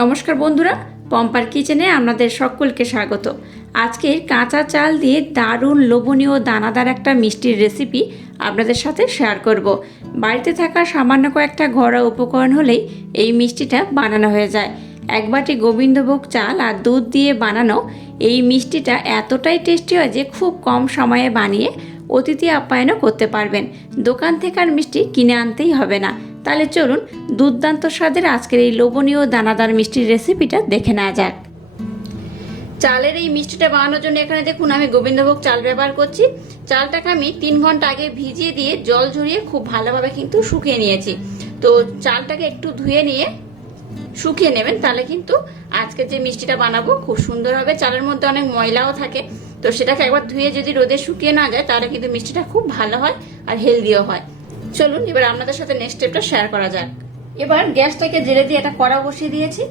নমস্কার বন্ধুরা, পম্পার কিচেনে আপনাদের সকলকে স্বাগত। আজকের কাঁচা চাল দিয়ে দারুণ লোভনীয় দানাদার একটা মিষ্টির রেসিপি আপনাদের সাথে শেয়ার করব। বাড়িতে থাকা সামান্য কয়েকটা ঘরোয়া উপকরণ হলেই এই মিষ্টিটা বানানো হয়ে যায়। এক বাটি গোবিন্দভোগ চাল আর দুধ দিয়ে বানানো এই মিষ্টিটা এতটাই টেস্টি হয় যে খুব কম সময়ে বানিয়ে অতিথি আপ্যায়নও করতে পারবেন। দোকান থেকে আর মিষ্টি কিনে আনতেই হবে না। তাহলে চলুন দুর্দান্ত স্বাদের আজকের এই লোভনীয় দানাদার মিষ্টির রেসিপিটা দেখে নেওয়া যাক। চালের এই মিষ্টিটা বানানোর জন্য এখানে দেখুন আমি গোবিন্দভোগ চাল ব্যবহার করছি। চালটাকে আমি তিন ঘণ্টা আগে ভিজিয়ে দিয়ে জল ঝরিয়ে খুব ভালোভাবে কিন্তু শুকিয়ে নিয়েছি। তো চালটাকে একটু ধুয়ে নিয়ে শুকিয়ে নেবেন, তাহলে কিন্তু আজকে যে মিষ্টিটা বানাবো খুব সুন্দর হবে। চালের মধ্যে অনেক ময়লাও থাকে। তো সেটাকে একবার ধুয়ে যদি রোদে শুকিয়ে না যায়, তাহলে কিন্তু মিষ্টিটা খুব ভালো হয় আর হেলদিও হয়। চলুন, এবার আপনাদের সাথে নেক্সট স্টেপটা শেয়ার করা যাক। এবার গ্যাসটাকে জেলে দিয়ে একটা কড়া বসিয়ে দিয়েছি।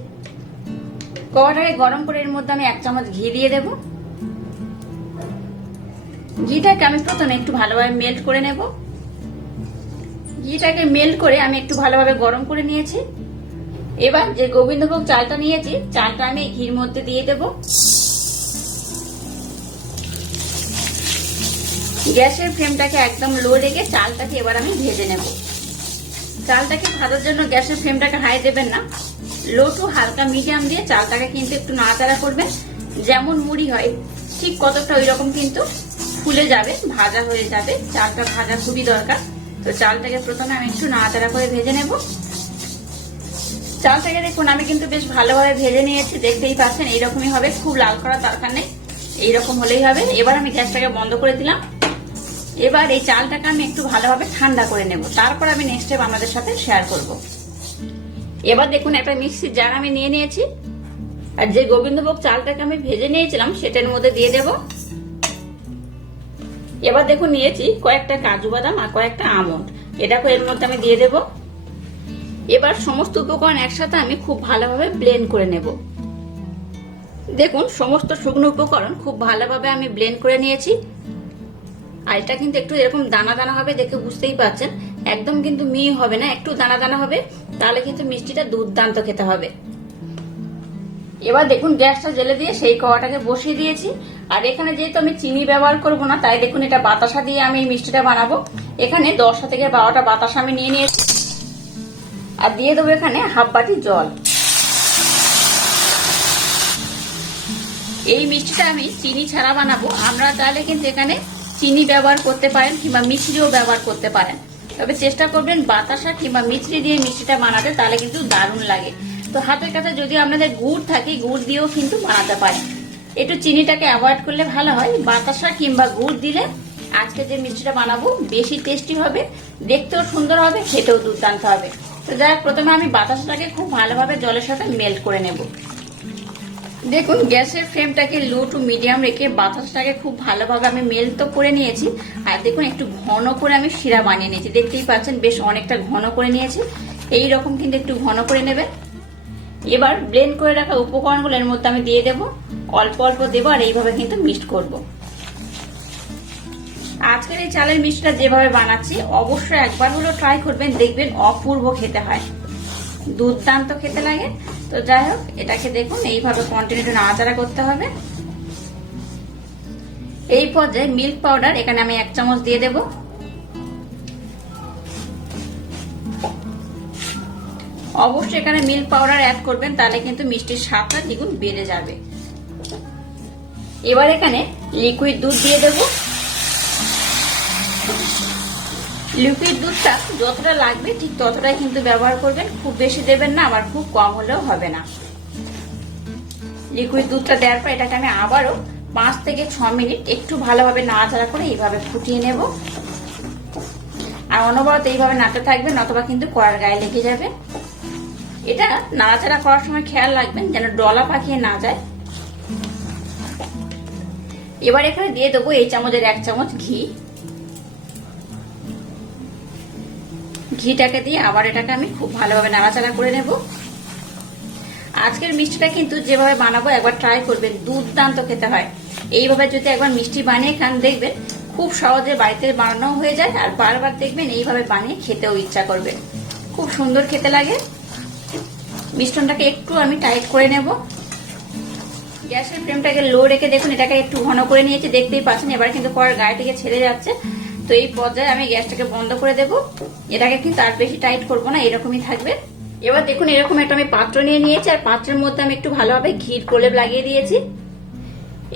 কড়াটাকে গরম করে এর মধ্যে আমি এক চামচ ঘি দিয়ে দেব। ঘিটাকে আমি প্রথমে একটু ভালোভাবে মেল্ট করে নেব। ঘিটাকে মেল্ট করে আমি একটু ভালোভাবে গরম করে নিয়েছি। এবার যে গোবিন্দভোগ চালটা নিয়েছি, চালটা আমি ঘির মধ্যে দিয়ে দেব। গ্যাসের ফ্লেমটাকে একদম লো রেখে চালটাকে এবার আমি ভেজে নেব। চালটাকে ভাজার জন্য গ্যাসের ফ্লেমটাকে হাই দেবেন না। লো টু হালকা মিডিয়াম দিয়ে চালটাকে কিন্তু একটু নাড়াচাড়া করবেন। যেমন মুড়ি হয়, ঠিক কতটা ওই রকম কিন্তু ফুলে যাবে, ভাজা হয়ে যাবে। চালটা ভাজা খুবই দরকার। তো চালটাকে প্রথমে আমি একটু নাড়াচাড়া করে ভেজে নেব। চালটাকে দেখুন, আমি কিন্তু বেশ ভালোভাবে ভেজে নিয়েছি। দেখতেই পাচ্ছেন, এইরকমই হবে। খুব লাল করার দরকার নেই। এইরকম হলেই হবে। এবার আমি গ্যাসটাকে বন্ধ করে দিলাম। এবার এই চালটাকে আমি একটু ভালোভাবে ঠান্ডা করে নেব। তারপর আমি নেক্সট স্টেপ আপনাদের সাথে শেয়ার করব। এবার দেখুন, একটা মিক্সির জার আমি নিয়ে নিয়েছি। আর যে গোবিন্দভোগ চালটাকে আমি ভেজে নিয়েছিলাম, সেটার মধ্যে দিয়ে দেব। এবার দেখুন, নিয়েছি কয়েকটা কাজু বাদাম আর কয়েকটা আমন্ড। এটাকে এর মধ্যে আমি দিয়ে দেব। এবার সমস্ত উপকরণ একসাথে আমি খুব ভালোভাবে ব্লেন্ড করে নেব। দেখুন, সমস্ত শুকনো উপকরণ খুব ভালোভাবে আমি ব্লেন্ড করে নিয়েছি। আর এটা কিন্তু একটু এরকম দানা দানা হবে দেখে বুঝতেই পারছেন। একদম কিন্তু মিহি হবে না, একটু দানা দানা হবে, তাহলে কিন্তু মিষ্টিটা দুর্দান্ত খেতে হবে। এবার দেখুন গ্যাসটা জেলে দিয়ে সেই কড়াটাকে বসিয়ে দিয়েছি। আর এখানে যেহেতু আমি চিনি ব্যবহার করব না, তাই দেখুন এটা বাতাসা দিয়ে আমি মিষ্টিটা বানাবো। এখানে দশটা থেকে বারোটা বাতাসা আমি নিয়ে নিয়েছি। আর দিয়ে দেবো এখানে হাফ বাটি জল। এই মিষ্টিটা আমি চিনি ছাড়া বানাবো। আমরা তাহলে কিন্তু এখানে চিনি ব্যবহার করতে পারেন কিংবা মিছরিও ব্যবহার করতে পারেন। তবে চেষ্টা করবেন বাতাসা কিংবা মিছরি দিয়ে মিষ্টিটা বানাতে, তাহলে কিন্তু দারুণ লাগে। তো হাতের কাছে যদি আপনাদের গুড় থাকে, গুড় দিয়েও কিন্তু বানাতে পারেন। একটু চিনিটাকে অ্যাভয়েড করলে ভালো হয়। বাতাসা কিংবা গুড় দিলে আজকে যে মিষ্টিটা বানাবো, বেশি টেস্টি হবে, দেখতেও সুন্দর হবে, খেতেও দুর্দান্ত হবে। তো যাই প্রথমে আমি বাতাসাটাকে খুব ভালোভাবে জলের সাথে মেল্ট করে নেব। দেখুন, গ্যাসের ফ্লেমটাকে লো টু মিডিয়াম রেখে বাতাসটাকে খুব ভালোভাবে আমি মেল তো করে নিয়েছি। আর দেখুন, একটু ঘন করে আমি শিরা বানিয়ে নিয়েছি। দেখতেই পাচ্ছেন, বেশ অনেকটা ঘন করে নিয়েছি। এই রকম কিন্তু একটু ঘন করে নেবেন এবার ব্লেন্ড করে রাখা উপকরণগুলো এর মধ্যে আমি দিয়ে দেব। অল্প অল্প দেবো আর এইভাবে কিন্তু মিক্সড করব। আজকের এই চালের মিষ্টিটা যেভাবে বানাচ্ছি, অবশ্যই একবার হলেও ট্রাই করবেন। দেখবেন অপূর্ব খেতে হয়। দুর্দান্ত খেতে লাগে। তো যাই হোক, এটাকে দেখুন, এইভাবে কন্টিনিউ নাড়াচাড়া করতে হবে। এই পর্যায়ে মিল্ক পাউডার এখানে আমি এক চামচ দিয়ে দেব। অবশ্যই এখানে মিল্ক পাউডার অ্যাড করবেন, তাহলে কিন্তু মিষ্টির স্বাদটা দ্বিগুণ বেড়ে যাবে। এবার এখানে লিকুইড দুধ দিয়ে দেবো। লিকুইড দুধটা যতটা লাগবে ঠিক ততটাই কিন্তু ব্যবহার করবেন। খুব বেশি দেবেন না, আবার খুব কম হলেও হবে না। লিকুইড দুধটা দেওয়ার পর এটাকে আমি আবারও পাঁচ থেকে ছ মিনিট একটু ভালোভাবে নাড়াচাড়া করে এইভাবে ফুটিয়ে নেব। আর অনবরত এইভাবে নাড়তে থাকবেন, অথবা কিন্তু কড়ার গায়ে লেগে যাবে। এটা নাড়াচাড়া করার সময় খেয়াল রাখবেন যেন ডলা পাকিয়ে না যায়। এবার এখানে দিয়ে দেবো এই চামচের এক চামচ ঘি। ঘিটাকে দিয়ে আবার এটাকে আমি খুব ভালোভাবে নাড়াচাড়া করে নেব। আজকের মিষ্টিটা কিন্তু যেভাবে বানাবো একবার ট্রাই করবেন, দুর্দান্ত খেতে হয়। এইভাবে যদি একবার মিষ্টি বানিয়ে খান, দেখবেন খুব সহজে বাড়িতে বানানো হয়ে যায় আর বারবার দেখবেন এইভাবে বানিয়ে খেতেও ইচ্ছা করবে। খুব সুন্দর খেতে লাগে। মিশ্রণটাকে একটু আমি টাইট করে নেব। গ্যাসের ফ্লেমটাকে লো রেখে দেখুন, এটাকে একটু ঘন করে নিয়েছি, দেখতেই পাচ্ছেন, এবার কিন্তু কড়ার গায়ে থেকে ছেড়ে যাচ্ছে। তো এই পর্যায়ে আমি গ্যাসটাকে বন্ধ করে দেব। এটাকে কিন্তু আর বেশি টাইট করব না, এরকমই থাকবে। এবার দেখুন এরকম একটা আমি পাত্র নিয়ে নিয়েছি, আর পাত্রের মধ্যে আমি একটু ভালোভাবে ঘির প্রলেপ লাগিয়ে দিয়েছি।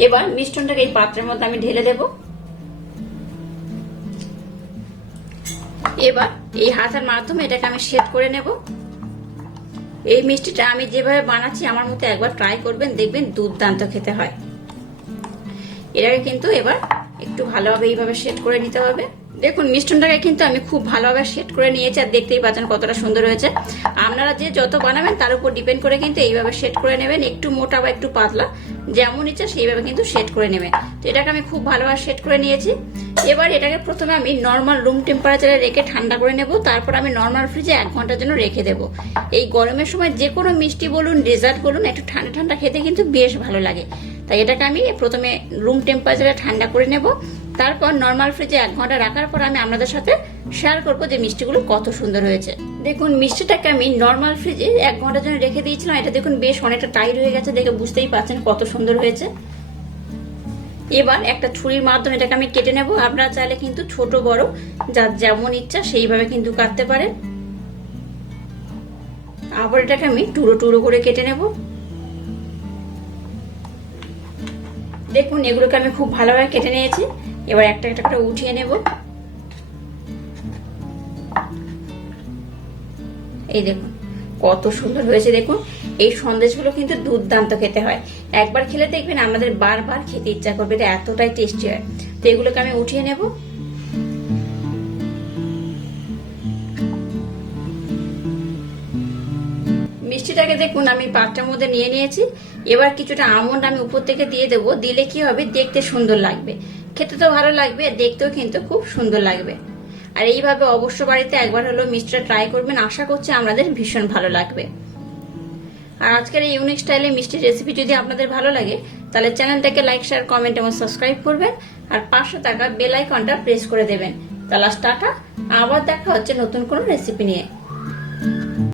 এবার মিষ্টনটাকে এই পাত্রের মধ্যে আমি ঢেলে দেব। এবার এই হাতের মাধ্যমে এটাকে আমি সেট করে নেব। এই মিষ্টিটা আমি যেভাবে বানাচ্ছি, আমার মতো একবার ট্রাই করবেন, দেখবেন দুর্দান্ত খেতে হয়। এটাকে কিন্তু এবার একটু ভালোভাবে এইভাবে সেট করে নিতে হবে। দেখুন মিষ্টনটাকে কিন্তু আমি খুব ভালোভাবে সেট করে নিয়েছি আর দেখতেই পাচ্ছেন কতটা সুন্দর হয়েছে। আপনারা যে যত বানাবেন তার উপর ডিপেন্ড করে কিন্তু এইভাবে সেট করে নেবেন, একটু মোটা বা একটু পাতলা, যেমন ইচ্ছা সেইভাবে কিন্তু সেট করে নেবেন। তো এটাকে আমি খুব ভালোভাবে সেট করে নিয়েছি। এবার এটাকে প্রথমে আমি নর্মাল রুম টেম্পারেচারে রেখে ঠান্ডা করে নেব, তারপর আমি নর্মাল ফ্রিজে এক ঘণ্টার জন্য রেখে দেবো। এই গরমের সময় যে কোনো মিষ্টি বলুন ডেজার্ট বলুন, একটু ঠান্ডা ঠান্ডা খেতে কিন্তু বেশ ভালো লাগে। তাই এটাকে আমি প্রথমে রুম টেম্পারেচারে ঠান্ডা করে নেব। তারপর নর্মাল ফ্রিজে এক ঘণ্টা রাখার পর আমি আপনাদের সাথে শেয়ার করব যে মিষ্টিগুলো কত সুন্দর হয়েছে। দেখুন, মিষ্টিটাকে আমি নর্মাল ফ্রিজে এক ঘণ্টার জন্য রেখে দিয়েছিলাম। এটা দেখুন বেশ অনেকটা টাইট হয়ে গেছে, দেখে বুঝতেই পারছেন কত সুন্দর হয়েছে। এবার একটা ছুরির মাধ্যমে এটাকে আমি কেটে নেব। আপনারা চাইলে কিন্তু ছোট, বড়, যার যেমন ইচ্ছা সেইভাবে কিন্তু কাটতে পারেন। আবার এটাকে আমি টুড়ো টুড়ো করে কেটে নেব। দেখুন, এগুলোকে আমি খুব ভালোভাবে কেটে নিয়েছি। এবার একটা একটা করে উঠিয়ে নেব। এই দেখুন, কত সুন্দর হয়েছে, দেখুন। এই সন্দেশগুলো কিন্তু দুর্দান্ত খেতে হয়। একবার খেলে দেখবেন আমাদের বারবার খেতে ইচ্ছা করবে, এটা এতটাই টেস্টি হয়। তো এগুলোকে আমি উঠিয়ে নেব। মিষ্টিটাকে দেখুন, আমি পাত্রের মধ্যে নিয়ে নিয়েছি। এবার কিছুটা আমন্ড আমি উপর থেকে দিয়ে দেবো। দিলে কি হবে? দেখতে সুন্দর লাগবে। খেতে তো ভালো লাগবে, দেখতেও কিন্তু খুব সুন্দর লাগবে। আর এইভাবে অবশ্য বাড়িতে একবার হলো মিষ্টিটা ট্রাই করবেন, আশা করছি আমাদের ভীষণ ভালো লাগবে। আর আজকের এই ইউনিক স্টাইলে মিষ্টির রেসিপি যদি আপনাদের ভালো লাগে, তাহলে চ্যানেলটাকে লাইক শেয়ার কমেন্ট এবং সাবস্ক্রাইব করবেন। আর পাঁচশো টাকা বেল আইকনটা প্রেস করে দেবেন। তাহলে টাটা, আবার দেখা হচ্ছে নতুন কোনো রেসিপি নিয়ে।